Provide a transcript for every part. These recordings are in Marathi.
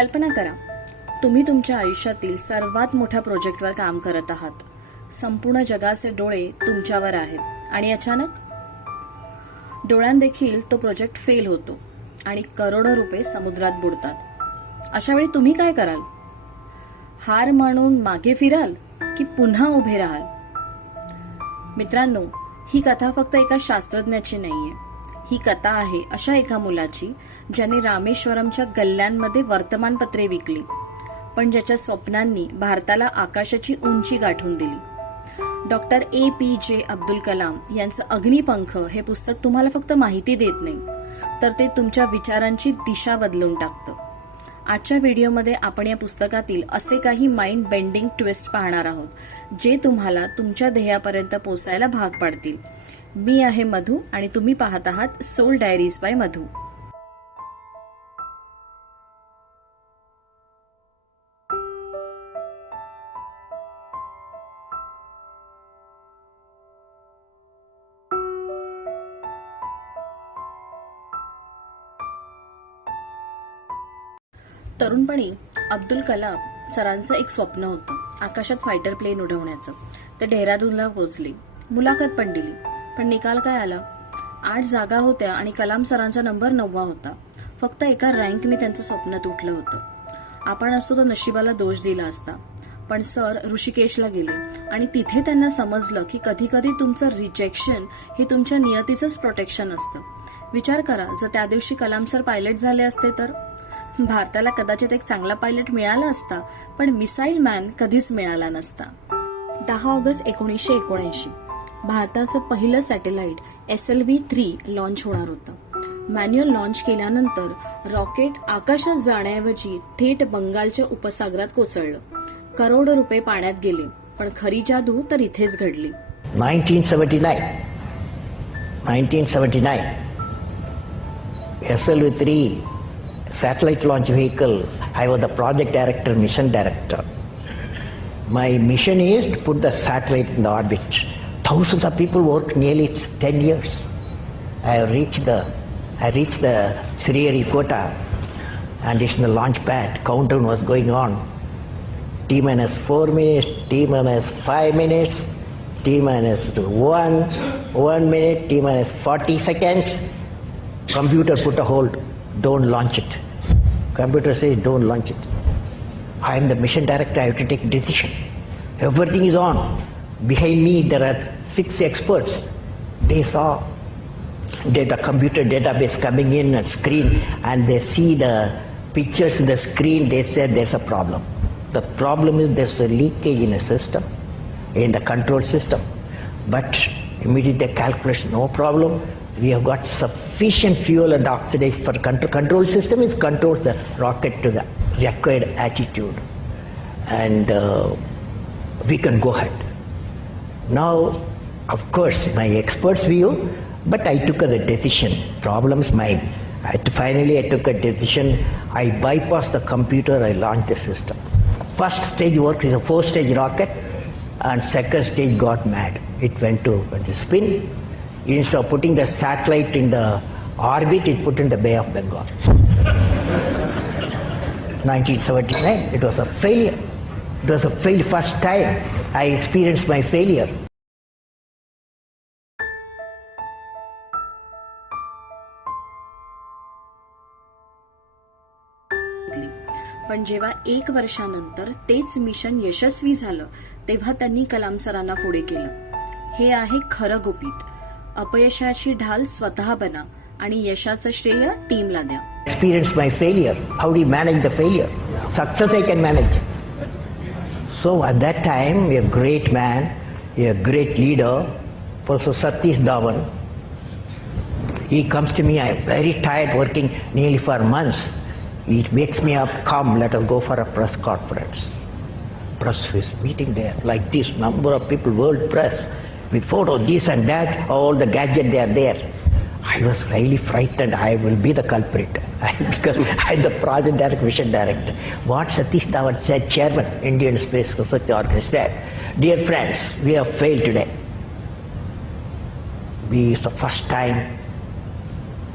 कल्पना करा, तुम्ही तुमच्या आयुष्यातील सर्वात मोठ्या प्रोजेक्टवर काम करत आहात. संपूर्ण जगाचे डोळे तुमच्यावर आहेत आणि अचानक डोळ्यांदेखील तो प्रोजेक्ट फेल होतो आणि करोडो रुपये समुद्रात बुडतात. अशा वेळी तुम्ही काय कराल? हार मानून मागे फिराल की पुन्हा उभे राहाल? मित्रांनो, ही कथा फक्त एका शास्त्रज्ञाची नाहीये. ही कथा आहे अशा एका मुलाची ज्याने रामेश्वरमच्या गल्ल्यांमध्ये वर्तमानपत्रे विकली, पण ज्याच्या स्वप्नांनी भारताला आकाशाची उंची गाठून दिली. डॉक्टर APJ अब्दुल कलाम यांचं अग्निपंख हे पुस्तक तुम्हाला फक्त माहिती देत नाही, तर ते तुमच्या विचारांची दिशा बदलून टाकतं. आजच्या व्हिडिओमध्ये आपण या पुस्तकातील असे काही माइंड बेंडिंग ट्विस्ट पाहणार आहोत, जे तुम्हाला तुमच्या ध्येयापर्यंत पोहोचायला भाग पाडतील. मी आहे मधू आणि तुम्ही पाहत आहात सोल डायरीज बाय मधू. तरुणपणी अब्दुल कलाम सरांचं एक स्वप्न होतं, आकाशात फायटर प्लेन उडवण्याचं. ते डेहराडूनला पोहोचले, मुलाखत पण दिली, पण निकाल काय आला? 8 जागा होत्या आणि कलाम सरांचा नंबर 9 होता. फक्त एका रँकने त्यांचं स्वप्न तुटलं होतं. आपण असतो तर नशिबाला दोष दिला असता, पण सर ऋषिकेशला गेले आणि तिथे त्यांना समजलं की कधी कधी तुमचं रिजेक्शन हे तुमच्या नियतीचंच प्रोटेक्शन असतं. विचार करा, जर त्या दिवशी कलाम सर पायलट झाले असते तर भारताला कदाचित एक चांगला पायलट मिळाला असता, पण मिसाईल मॅन कधीच मिळाला नसता. 10 ऑगस्ट 1979 भारताचं पहिलं सॅटेलाइट SLV-3 लॉन्च होणार होतं. मॅन्युअल लॉन्च केल्यानंतर रॉकेट आकाशात जाण्याऐवजी थेट बंगालच्या उपसागरात कोसळलं. करोडो रुपये पाण्यात गेले, पण खरी जादू तर इथेच घडली. 1979 SLV-3 satellite launch vehicle. I was the project director, mission director. My mission is to put the satellite in the orbit. Thousands of people worked nearly 10 years. I reached the Sriharikota and it's in the launch pad. Countdown was going on. T minus 4 minutes, T minus 5 minutes, T minus 1 minute, T minus 40 seconds. Computer put a hold. Don't launch it. Computer says don't launch it. I am the mission director. I have to take decision. Everything is on. Behind me there are 6 experts. They saw computer database coming in at screen and they see the pictures in the screen. They said there's a problem. The problem is there's a leakage in a system, in the control system. But immediately calculation, no problem. We have got sufficient fuel and oxidation for control system is controls the rocket to the required altitude, and we can go ahead. Now, of course, my expert's view, but I took the decision. Problem is mine. Finally, I took a decision. I bypassed the computer. I launched the system. First stage worked is a 4-stage rocket, and second stage got mad. It went to spin. Instead of putting the satellite in the orbit, it put in the Bay of Bengal. 1979, it was a failure. It was a first time I experienced my failure. पण जेव्हा 1 वर्षानंतर तेच मिशन यशस्वी झालं, तेव्हा त्यांनी कलाम सरांना पुढे केलं. हे आहे खरं गुपित. अपयशाची ढाल स्वतः बना आणि यशाचं श्रेय टीमला द्या. Experience my failure. How do you manage the failure? Success I can manage. So at that time, a great man, a great leader, Professor Satish Dhawan, he comes to me. I am very tired working nearly for months. He wakes me up, come, let us go for a press conference. Press is meeting there, like this, number of people, world press. With photo, this and that, all the gadgets they are there. I was really frightened. I will be the culprit because I am the project director, mission director. What Satish Dhawan said, Chairman, Indian Space Research Organization, said, "Dear friends, we have failed today. It's the first time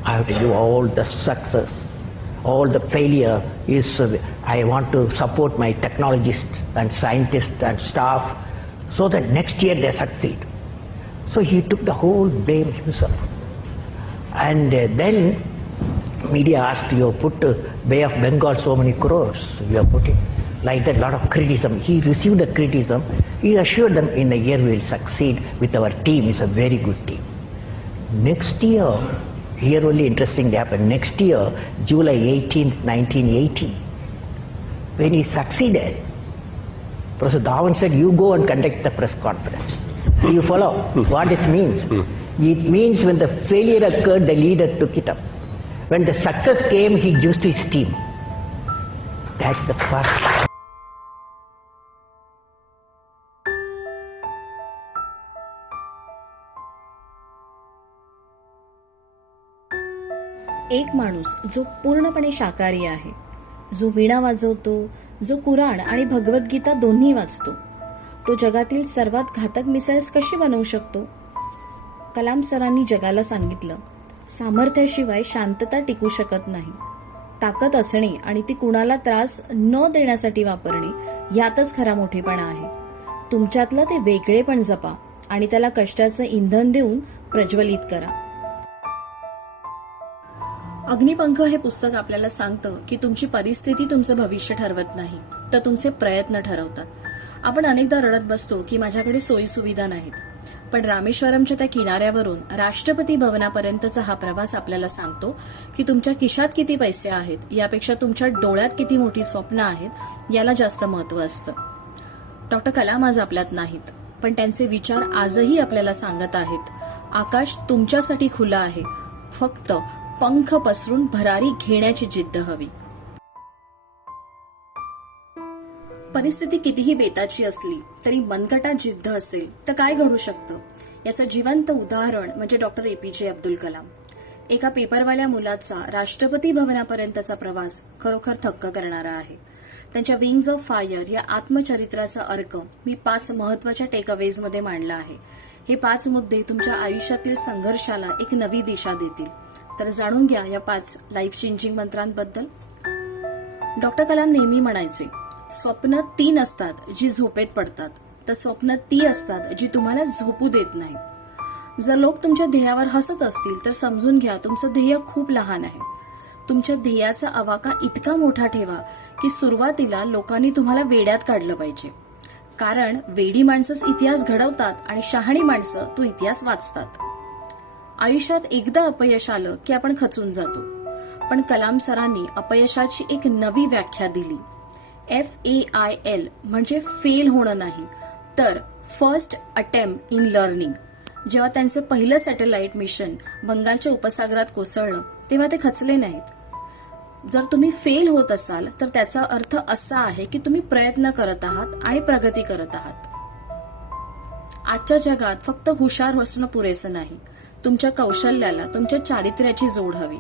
I have to give all the success all the failure is I want to support my technologists and scientists and staff so that next year they succeed. So he took the whole blame himself. And then media asked, you put Bay of Bengal so many crores, you are putting like that, lot of criticism. He received the criticism. He assured them in a year we will succeed with our team. It's a very good team. Next year, here only interesting happened. Next year, July 18th, 1980, when he succeeded, Professor Dhawan said, you go and conduct the press conference. Do you follow what this means? It means when the failure occurred, the leader took it up. When the success came, he gives to his team. That's the first. एक माणूस जो पूर्णपणे शाकाहारी आहे, जो वीणा वाजवतो, जो कुराण आणि भगवद्गीता दोन्ही वाचतो, तो जगातील सर्वात घातक मिसाईल्स कशी बनवू शकतो? कलाम सरांनी जगाला सांगितलं, सामर्थ्याशिवाय शांतता टिकू शकत नाही. ताकद असणे आणि ती कुणाला त्रास न देण्यासाठी वापरणे यातच खरा मोठेपणा आहे. तुमच्यातलं ते वेगळेपण जपा आणि त्याला कष्टाचं इंधन देऊन प्रज्वलित करा. अग्निपंख हे पुस्तक आपल्याला सांगतं की तुमची परिस्थिती तुमचं भविष्य ठरवत नाही, तर तुमचे प्रयत्न ठरवतात. आपण अनेकदा रडत बसतो की माझ्याकडे सोयी सुविधा नाहीत, पण रामेश्वरमच्या त्या किनाऱ्यावरून राष्ट्रपती भवनापर्यंतचा हा प्रवास आपल्याला सांगतो की तुमच्या खिशात किती पैसे आहेत यापेक्षा तुमच्या डोळ्यात किती मोठी स्वप्न आहेत याला जास्त महत्त्व असतं. डॉक्टर कलाम आज आपल्यात नाहीत, पण त्यांचे विचार आजही आपल्याला सांगत आहेत, आकाश तुमच्यासाठी खुलं आहे, फक्त पंख पसरून भरारी घेण्याची जिद्द हवी. परिस्थिती कितीही बेताची असली तरी मनगटात जिद्द असेल तर काय घडू शकतं याचं जिवंत उदाहरण म्हणजे डॉक्टर APJ अब्दुल कलाम. एका पेपरवाल्या मुलाचा राष्ट्रपती भवनापर्यंतचा प्रवास खरोखर थक्क करणारा आहे. त्यांच्या विंग्स ऑफ फायर या आत्मचरित्राचा अर्क मी 5 महत्वाच्या टेकअवेज मध्ये मांडला आहे. हे 5 मुद्दे तुमच्या आयुष्यातील संघर्षाला एक नवी दिशा देतील. तर जाणून घ्या या 5 लाईफ चेंजिंग मंत्रांबद्दल. डॉक्टर कलाम नेहमी म्हणायचे, स्वप्न 3 असतात जी झोपेत पडतात, तर स्वप्न ती असतात जी तुम्हाला झोपू देत नाही. जर लोक तुमच्या ध्येयावर हसत असतील तर समजून घ्या तुमचं ध्येय खूप लहान आहे. तुमच्या ध्येयाचा आवाका इतका मोठा ठेवा की सुरुवातीला लोकांनी तुम्हाला वेड्यात काढलं पाहिजे. कारण वेडी माणसंच इतिहास घडवतात आणि शहाणी माणसं तो इतिहास वाचतात. आयुष्यात एकदा अपयश आलं की आपण खचून जातो, पण कलाम सरांनी अपयशाची एक नवी व्याख्या दिली. FAIL म्हणजे फेल होणं नाही, तर फर्स्ट अटेम्प्ट इन लर्निंग. जेव्हा त्यांचं पहिलं सॅटेलाइट मिशन बंगालच्या उपसागरात कोसळलं तेव्हा ते खचले नाहीत. जर तुम्ही फेल होत असाल तर त्याचा अर्थ असा आहे की तुम्ही प्रयत्न करत आहात आणि प्रगती करत आहात. आजच्या जगात फक्त हुशार असणं पुरेसं नाही, तुमच्या कौशल्याला तुमच्या चारित्र्याची जोड हवी.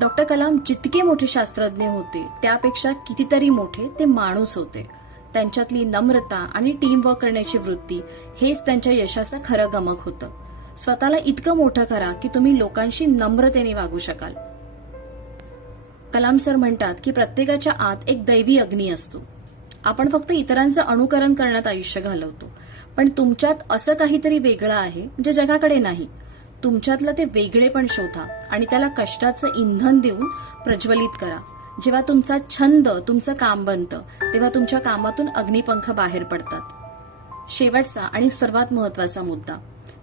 डॉक्टर कलाम जितके मोठे शास्त्रज्ञ होते त्यापेक्षा कितीतरी मोठे ते माणूस होते. त्यांच्यातली नम्रता आणि टीमवर्क करण्याची वृत्ती हेच त्यांच्या यशाचं खरं गमक होतं. स्वतःला इतकं मोठं करा की तुम्ही लोकांशी नम्रतेने वागू शकाल. कलाम सर म्हणतात की प्रत्येकाच्या आत एक दैवी अग्नी असतो. आपण फक्त इतरांचं अनुकरण करण्यात आयुष्य घालवतो, पण तुमच्यात असं काहीतरी वेगळं आहे जे जगाकडे नाही. तुमच्यातलं ते वेगळेपण शोधा आणि त्याला कष्टाचं इंधन देऊन प्रज्वलित करा. जेव्हा तुमचा छंद तुमचं काम बनतं तेव्हा तुमच्या कामातून अग्निपंख बाहेर पडतात. शेवटचा आणि सर्वात महत्वाचा मुद्दा,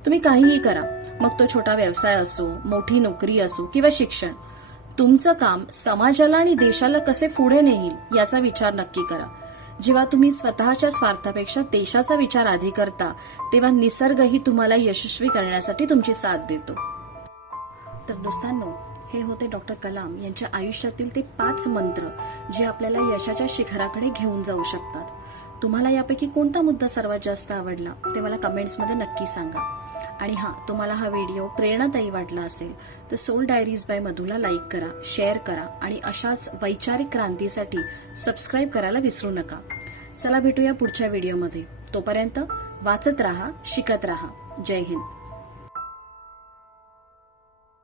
तुम्ही काहीही करा, मग तो छोटा व्यवसाय असो, मोठी नोकरी असो किंवा शिक्षण, तुमचं काम समाजाला आणि देशाला कसे पुढे नेईल याचा विचार नक्की करा. जेव्हा तुम्ही स्वतःच्या स्वार्थापेक्षा देशाचा विचार आधी करता तेव्हा निसर्गही तुम्हाला यशस्वी करण्यासाठी तुमची साथ देतो. तर दोस्तांनो, हे होते डॉक्टर कलाम यांच्या आयुष्यातील ते 5 मंत्र जे आपल्याला यशाच्या शिखराकडे घेऊन जाऊ शकतात. तुम्हाला यापैकी कोणता मुद्दा सर्वात जास्त आवडला ते मला कमेंट्समध्ये नक्की सांगा. आणि तुम्हाला हा व्हिडिओ प्रेरणादायी वाटला असेल तर सोल डायरीज बाय मधुला लाईक करा, शेअर करा आणि अशाच वैचारिक क्रांतीसाठी सबस्क्राईब करायला विसरू नका. चला भेटूया पुढच्या व्हिडिओमध्ये. तोपर्यंत वाचत राहा, शिकत राहा. जय हिंद.